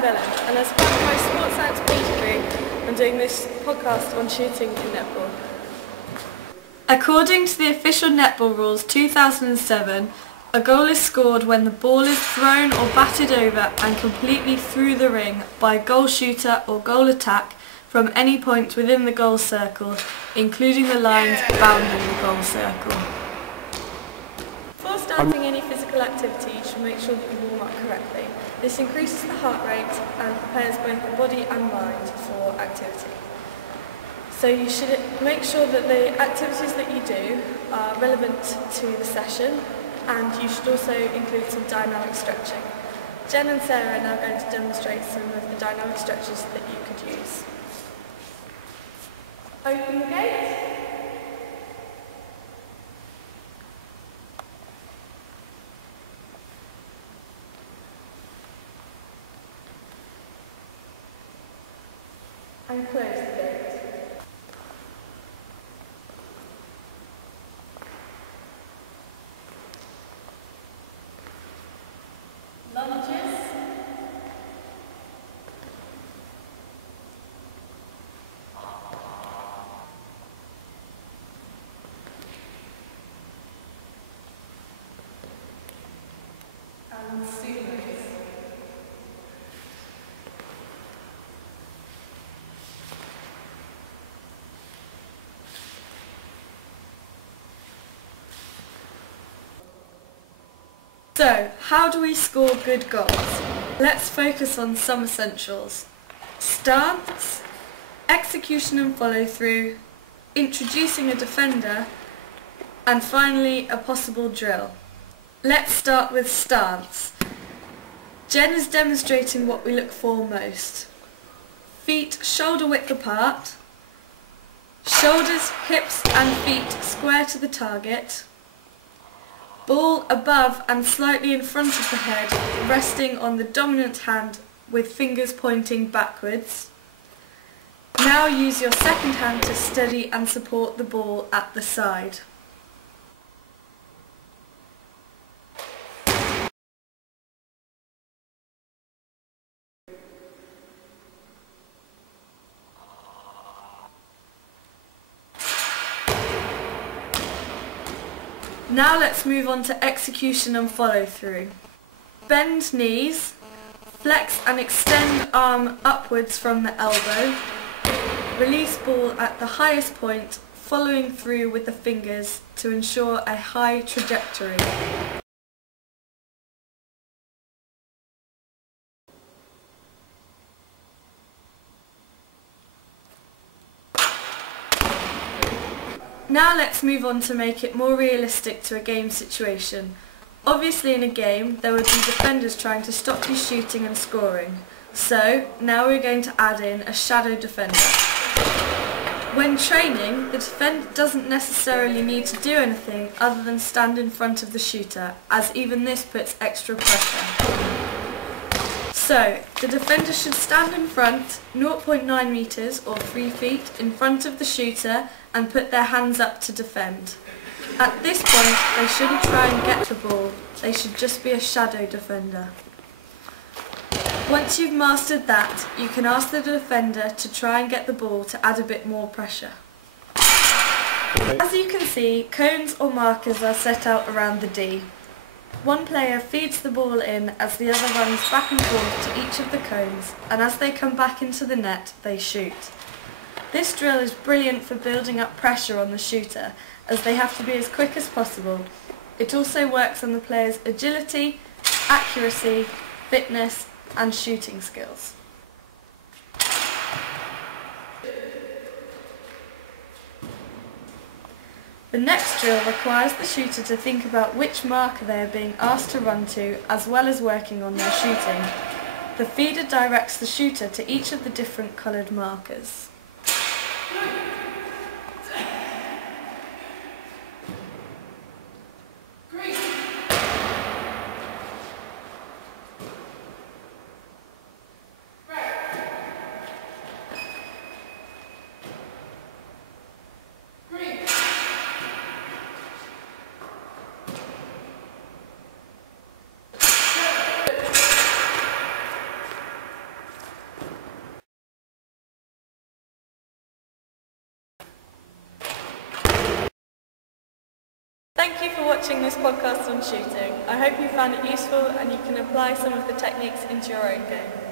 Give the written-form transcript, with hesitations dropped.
I'm Bella, and as part of my sports science degree, I'm doing this podcast on shooting in netball. According to the official netball rules 2007, a goal is scored when the ball is thrown or batted over and completely through the ring by a goal shooter or goal attack from any point within the goal circle, including the lines bounding the goal circle. Before starting any physical activity, you should make sure that you warm up correctly. This increases the heart rate and prepares both the body and mind for activity. So you should make sure that the activities that you do are relevant to the session, and you should also include some dynamic stretching. Jen and Sarah are now going to demonstrate some of the dynamic stretches that you could use. Open the gate. And close the gate. Lunges. And sulos. So, how do we score good goals? Let's focus on some essentials. Stance, execution and follow through, introducing a defender, and finally a possible drill. Let's start with stance. Jen is demonstrating what we look for most. Feet shoulder width apart, shoulders, hips and feet square to the target, ball above and slightly in front of the head, resting on the dominant hand with fingers pointing backwards. Now use your second hand to steady and support the ball at the side. Now let's move on to execution and follow through. Bend knees, flex and extend arm upwards from the elbow, release ball at the highest point, following through with the fingers to ensure a high trajectory. Now let's move on to make it more realistic to a game situation. Obviously in a game there would be defenders trying to stop you shooting and scoring. So now we're going to add in a shadow defender. When training, the defender doesn't necessarily need to do anything other than stand in front of the shooter, as even this puts extra pressure. So, the defender should stand in front, 0.9 metres or 3 feet in front of the shooter and put their hands up to defend. At this point, they shouldn't try and get the ball, they should just be a shadow defender. Once you've mastered that, you can ask the defender to try and get the ball to add a bit more pressure. As you can see, cones or markers are set out around the D. One player feeds the ball in as the other runs back and forth to each of the cones, and as they come back into the net, they shoot. This drill is brilliant for building up pressure on the shooter, as they have to be as quick as possible. It also works on the player's agility, accuracy, fitness, and shooting skills. The next drill requires the shooter to think about which marker they are being asked to run to, as well as working on their shooting. The feeder directs the shooter to each of the different coloured markers. Thank you for watching this podcast on shooting. I hope you found it useful and you can apply some of the techniques into your own game.